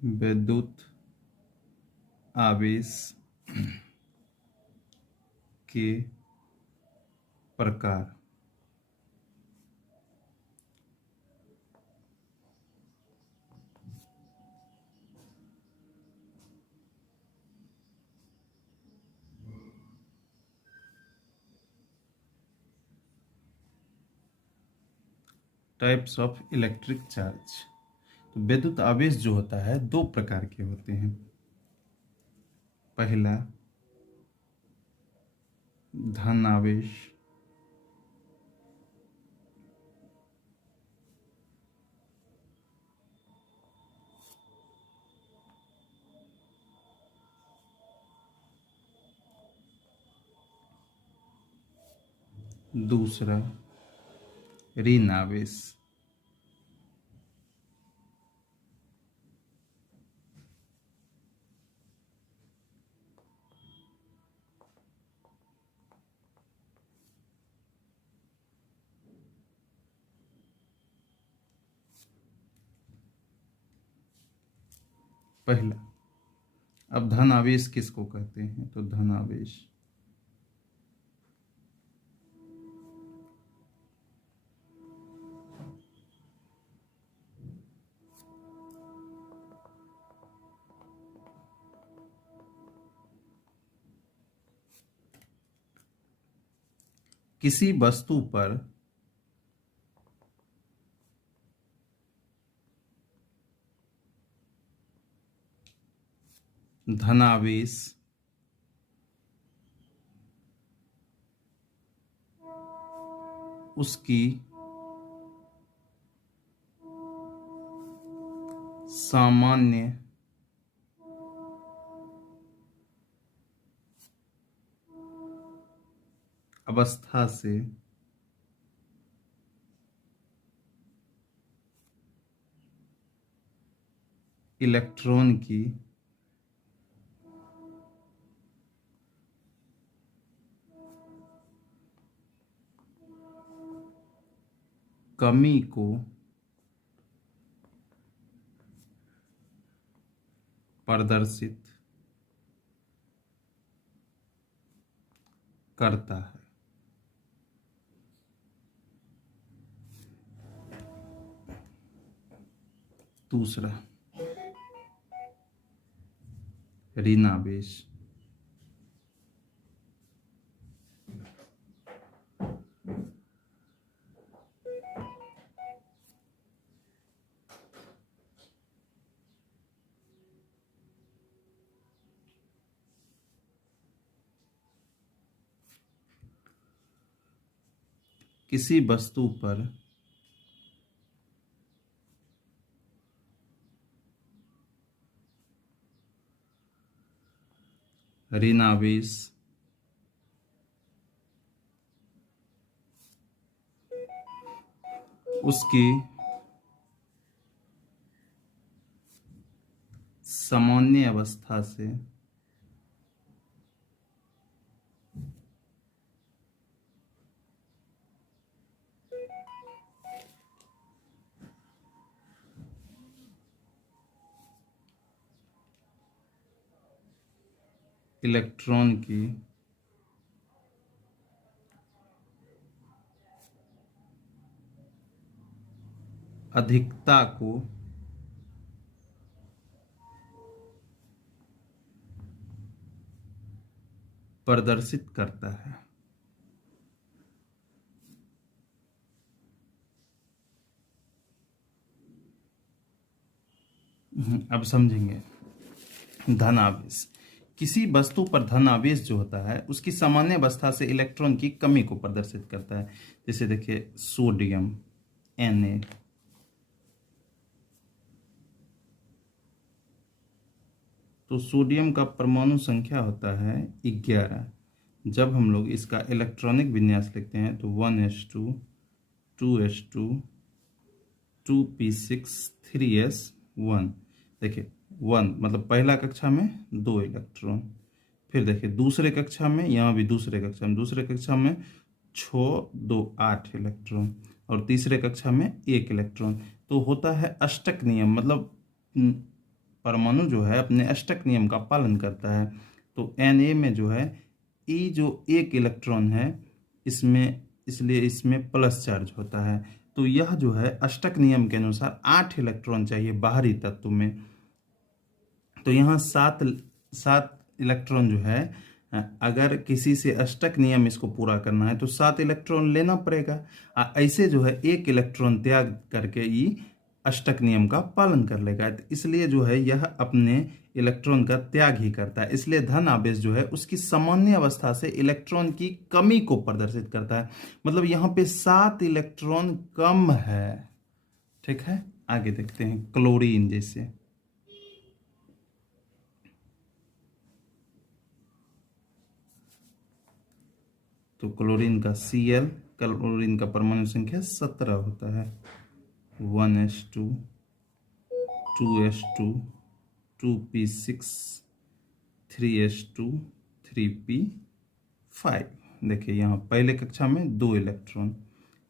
विद्युत आवेश के प्रकार। Types of electric charge. तो विद्युत आवेश जो होता है दो प्रकार के होते हैं। पहला धन आवेश, दूसरा ऋण आवेश। पहला, अब धन आवेश किसको कहते हैं? तो धन आवेश किसी वस्तु पर धनावेश उसकी सामान्य अवस्था से इलेक्ट्रॉन की कमी को प्रदर्शित करता है। दूसरा ऋण आवेश। किसी वस्तु पर ऋण आवेश उसकी सामान्य अवस्था से इलेक्ट्रॉन की अधिकता को प्रदर्शित करता है। अब समझेंगे धन आवेश। किसी वस्तु पर धन आवेश जो होता है उसकी सामान्य अवस्था से इलेक्ट्रॉन की कमी को प्रदर्शित करता है। जैसे देखिए सोडियम Na, तो सोडियम का परमाणु संख्या होता है 11। जब हम लोग इसका इलेक्ट्रॉनिक विन्यास लिखते हैं तो 1s2 2s2 2p6 3s1। देखिए 1 मतलब पहला कक्षा में 2 इलेक्ट्रॉन, फिर देखिए दूसरे कक्षा में, यहाँ भी दूसरे कक्षा में 6 2 8 इलेक्ट्रॉन, और तीसरे कक्षा में 1 इलेक्ट्रॉन। तो होता है अष्टक नियम, मतलब परमाणु जो है अपने अष्टक नियम का पालन करता है। तो Na में जो है E जो एक इलेक्ट्रॉन है इसमें, इसलिए इसमें प्लस चार्ज होता है। तो यह जो है अष्टक नियम के अनुसार 8 इलेक्ट्रॉन चाहिए बाहरी तत्व में। तो यहाँ सात इलेक्ट्रॉन जो है, अगर किसी से अष्टक नियम इसको पूरा करना है तो 7 इलेक्ट्रॉन लेना पड़ेगा। ऐसे जो है एक इलेक्ट्रॉन त्याग करके ये अष्टक नियम का पालन कर लेगा। तो इसलिए जो है यह अपने इलेक्ट्रॉन का त्याग ही करता है। इसलिए धन आवेश जो है उसकी सामान्य अवस्था से इलेक्ट्रॉन की कमी को प्रदर्शित करता है। मतलब यहाँ पे 7 इलेक्ट्रॉन कम है। ठीक है, आगे देखते हैं क्लोरीन जैसे। तो क्लोरीन का Cl, क्लोरीन का परमाणु संख्या 17 होता है। 1s2 2s2 2p6 3s2 3p5। देखिए यहाँ पहले कक्षा में 2 इलेक्ट्रॉन,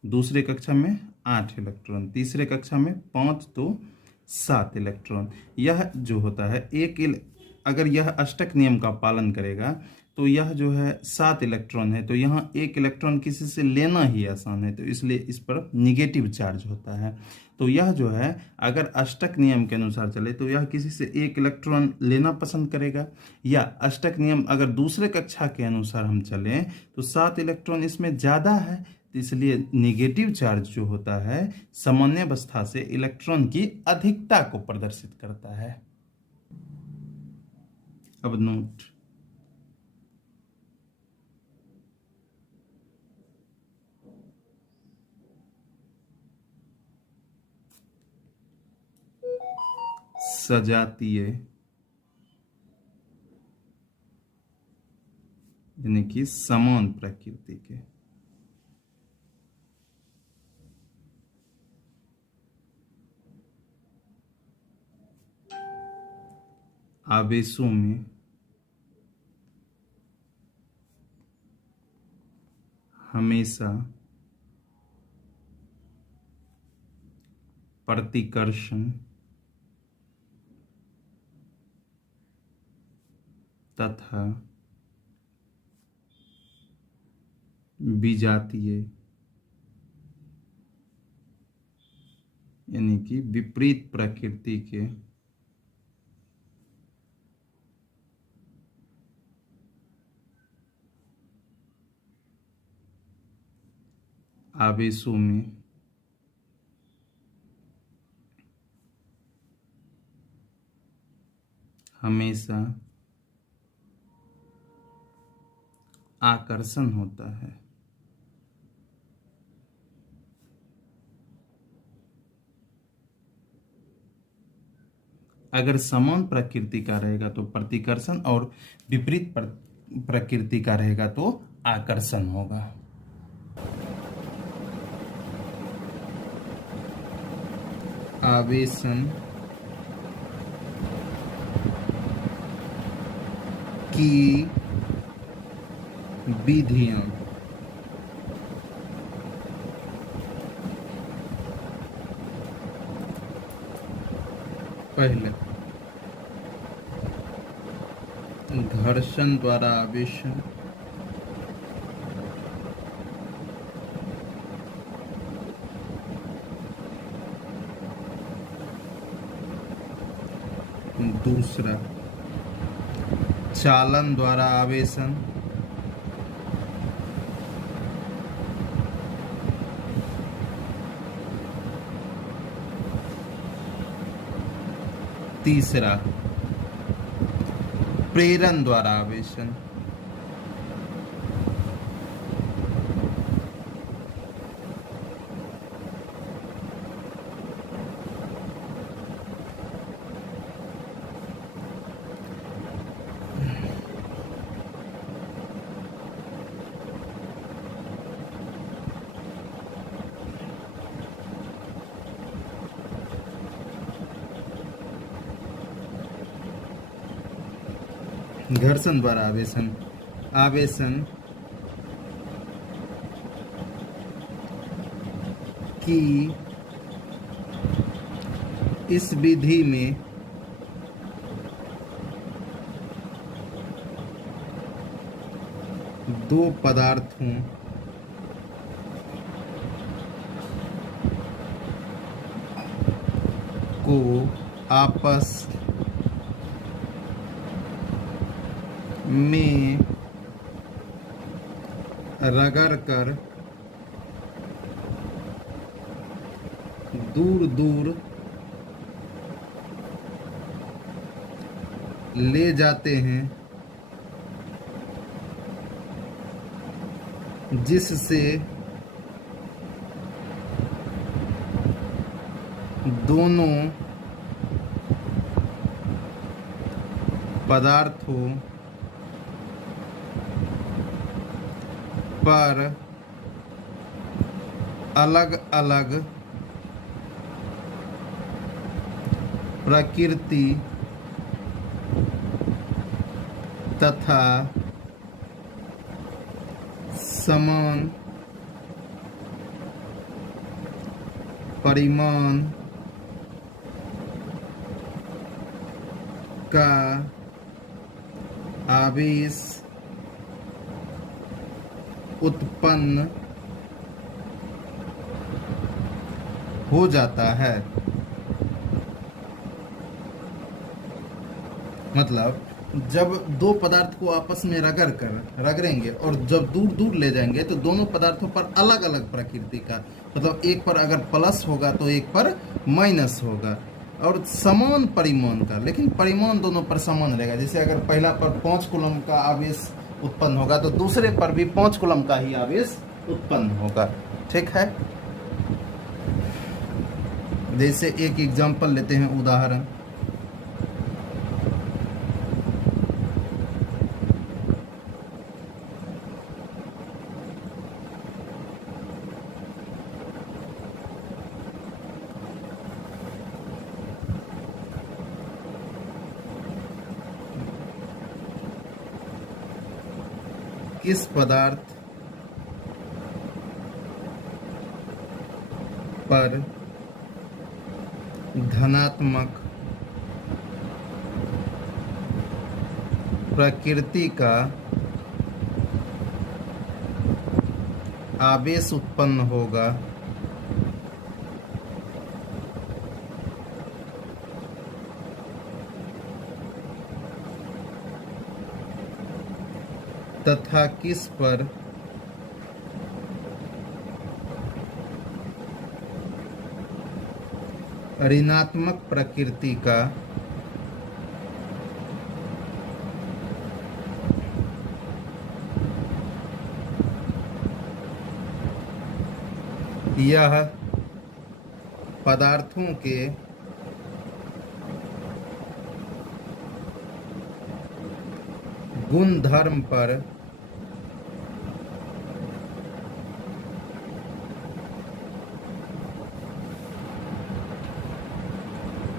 दूसरे कक्षा में 8 इलेक्ट्रॉन, तीसरे कक्षा में 5 तो 7 इलेक्ट्रॉन। यह जो होता है अगर यह अष्टक नियम का पालन करेगा तो यह जो है 7 इलेक्ट्रॉन है, तो यहाँ 1 इलेक्ट्रॉन किसी से लेना ही आसान है, तो इसलिए इस पर निगेटिव चार्ज होता है। तो यह जो है अगर अष्टक नियम के अनुसार चले तो यह किसी से 1 इलेक्ट्रॉन लेना पसंद करेगा, या अष्टक नियम अगर दूसरे कक्षा के अनुसार हम चलें तो 7 इलेक्ट्रॉन इसमें ज़्यादा है, तो इसलिए निगेटिव चार्ज जो होता है सामान्य अवस्था से इलेक्ट्रॉन की अधिकता को प्रदर्शित करता है। अब नोट, सजातीय यानी कि समान प्रकृति के आवेशों में हमेशा प्रतिकर्षण तथा विजातीय यानी कि विपरीत प्रकृति के आवेशों में हमेशा आकर्षण होता है। अगर समान प्रकृति का रहेगा तो प्रतिकर्षण, और विपरीत प्रकृति का रहेगा तो आकर्षण होगा। आवेशन की विधियां पहले घर्षण द्वारा आवेशन, दूसरा चालन द्वारा आवेशन, तीसरा प्रेरण द्वारा आवेशन, घर्षण द्वारा आवेशन। आवेशन की इस विधि में दो पदार्थों को आपस में रगड़कर दूर दूर ले जाते हैं, जिससे दोनों पदार्थों पर अलग अलग प्रकृति तथा समान परिमाण का आवेश उत्पन्न हो जाता है। मतलब जब दो पदार्थ को आपस में रगड़ेंगे और जब दूर दूर ले जाएंगे तो दोनों पदार्थों पर अलग अलग प्रकृति का, मतलब एक पर अगर प्लस होगा तो एक पर माइनस होगा, और समान परिमाण का, लेकिन परिमाण दोनों पर समान रहेगा। जैसे अगर पहला पर 5 कूलम का आवेश उत्पन्न होगा तो दूसरे पर भी 5 कूलम का ही आवेश उत्पन्न होगा। ठीक है, जैसे एक एग्जांपल लेते हैं, उदाहरण। किस पदार्थ पर धनात्मक प्रकृति का आवेश उत्पन्न होगा, तथा किस पर ऋणात्मक प्रकृति का यह पदार्थों के गुणधर्म पर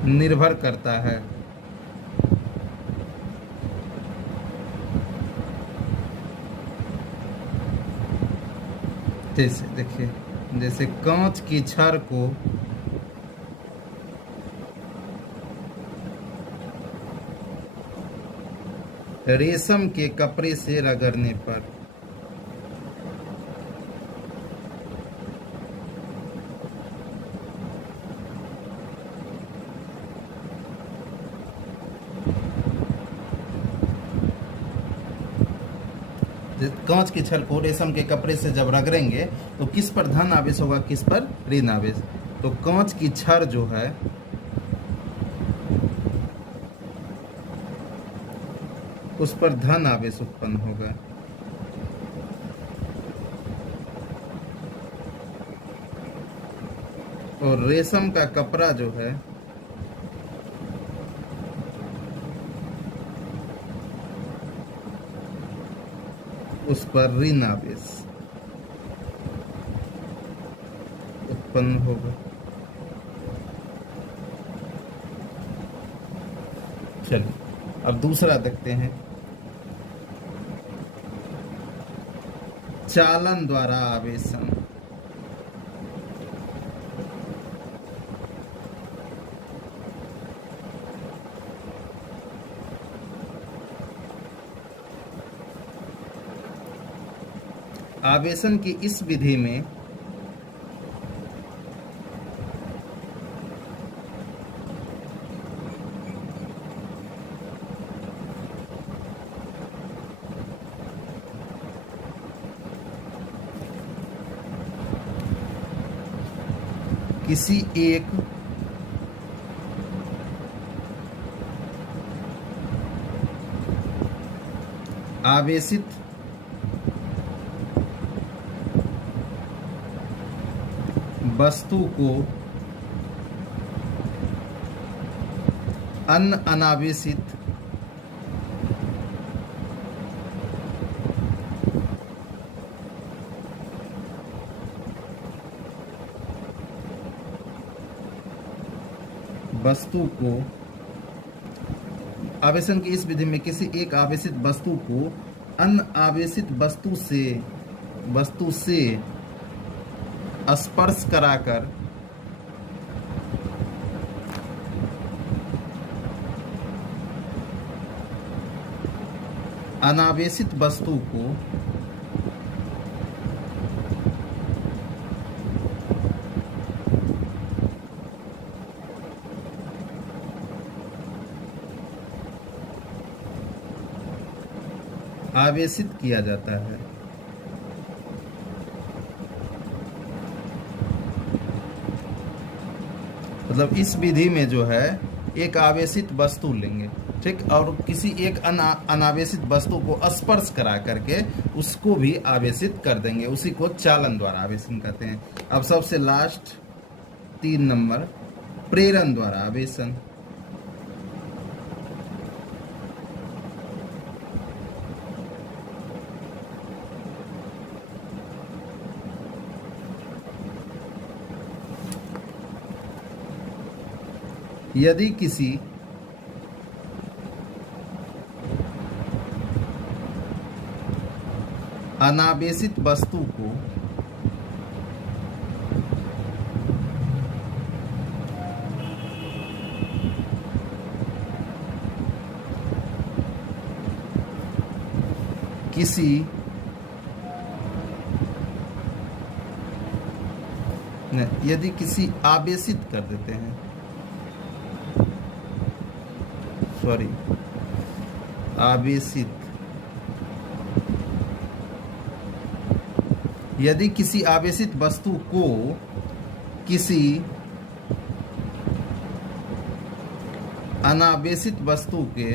निर्भर करता है। जैसे देखिए, जैसे कांच की छड़ को रेशम के कपड़े से रगड़ने पर कांच की छड़ को रेशम के कपड़े से जब रगड़ेंगे तो किस पर धन आवेश होगा, किस पर ऋण आवेश। तो कांच की छड़ जो है उस पर धन आवेश उत्पन्न होगा, और रेशम का कपड़ा जो है उस पर ऋण आवेश उत्पन्न होगा। चलिए अब दूसरा देखते हैं, चालन द्वारा आवेशन। आवेशन की इस विधि में किसी एक आवेशित वस्तु को अन्य अनावेशित वस्तु को, आवेशन की इस विधि में किसी एक आवेशित वस्तु को अन्य आवेशित वस्तु से स्पर्श कराकर अनावेशित वस्तु को आवेशित किया जाता है। मतलब इस विधि में जो है एक आवेशित वस्तु लेंगे, ठीक, और किसी एक अनावेशित वस्तु को स्पर्श करा करके उसको भी आवेशित कर देंगे, उसी को चालन द्वारा आवेशन कहते हैं। अब सबसे लास्ट 3 नंबर, प्रेरण द्वारा आवेशन। यदि किसी अनावेशित वस्तु को किसी यदि किसी आवेशित कर देते हैं, सॉरी, आवेशित, यदि किसी आवेशित वस्तु को किसी अनावेशित वस्तु के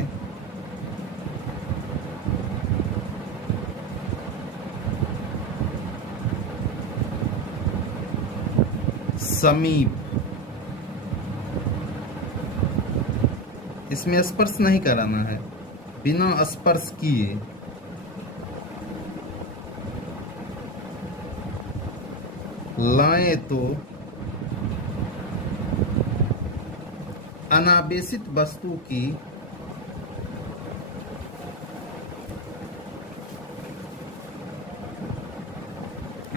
समीप, इसमें स्पर्श नहीं कराना है, बिना स्पर्श किए लाएं तो अनावेशित वस्तु की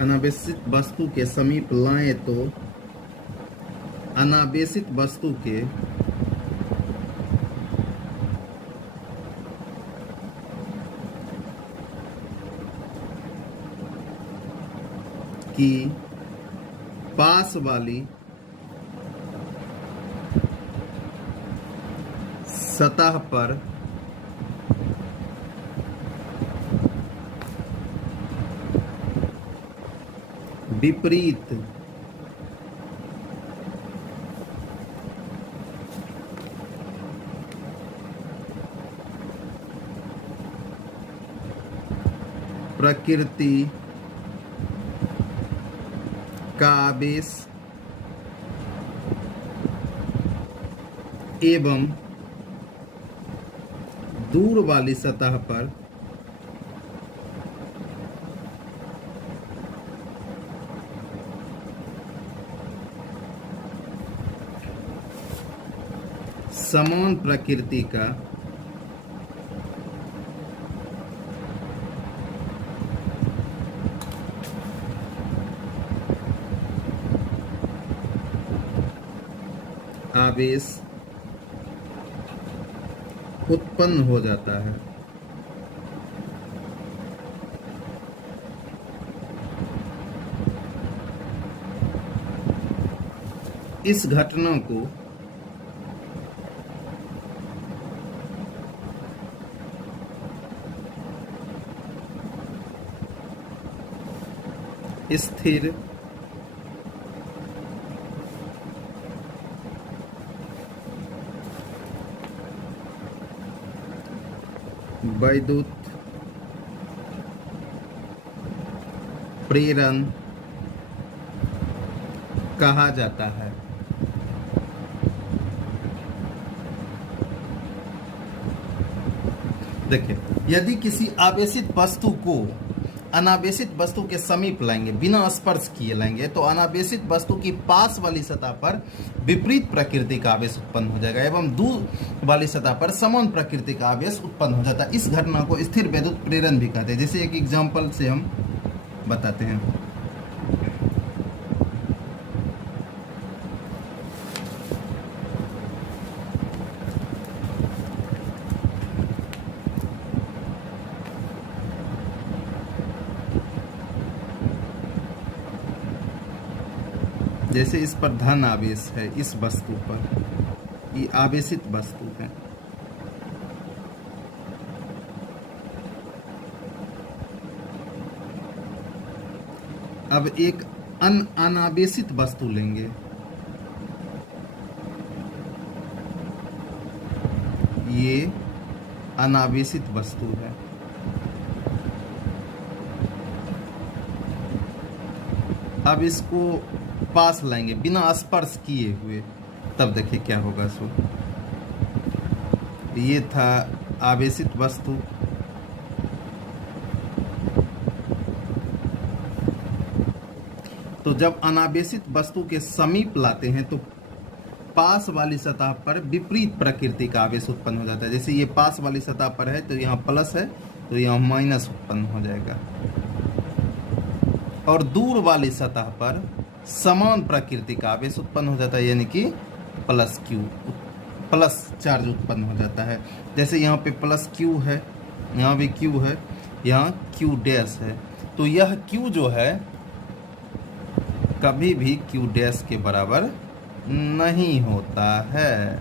अनावेशित वस्तु के समीप लाएं तो अनावेशित वस्तु के की पास वाली सतह पर विपरीत प्रकृति का आवेश एवं दूर वाली सतह पर समान प्रकृति का आवेश उत्पन्न हो जाता है। इस घटना को स्थिर वैद्युत प्रेरण कहा जाता है। देखिए, यदि किसी आवेशित वस्तु को अनावेशित वस्तु के समीप लाएंगे, बिना स्पर्श किए लाएंगे, तो अनावेशित वस्तु की पास वाली सतह पर विपरीत प्रकृति का आवेश उत्पन्न हो जाएगा एवं दूर वाली सतह पर समान प्रकृति का आवेश उत्पन्न हो जाता है। इस घटना को स्थिर वैद्युत प्रेरण भी कहते हैं। जैसे एक एग्जाम्पल से हम बताते हैं। जैसे इस पर धन आवेश है, इस वस्तु पर, ये आवेशित वस्तु है। अब एक अनावेशित वस्तु लेंगे, ये अनावेशित वस्तु है। अब इसको पास लाएंगे बिना स्पर्श किए हुए, तब देखिए क्या होगा। सो ये था आवेशित वस्तु, तो जब अनावेशित वस्तु के समीप लाते हैं तो पास वाली सतह पर विपरीत प्रकृति का आवेश उत्पन्न हो जाता है। जैसे ये पास वाली सतह पर है तो यहाँ प्लस है, तो यहाँ माइनस उत्पन्न हो जाएगा, और दूर वाली सतह पर समान प्रकृति का आवेश उत्पन्न हो जाता है, यानी कि प्लस क्यू, प्लस चार्ज उत्पन्न हो जाता है। जैसे यहाँ पे प्लस क्यू है, यहाँ भी क्यू है, यहाँ क्यू डैश है, तो यह क्यू जो है कभी भी क्यू डैश के बराबर नहीं होता है।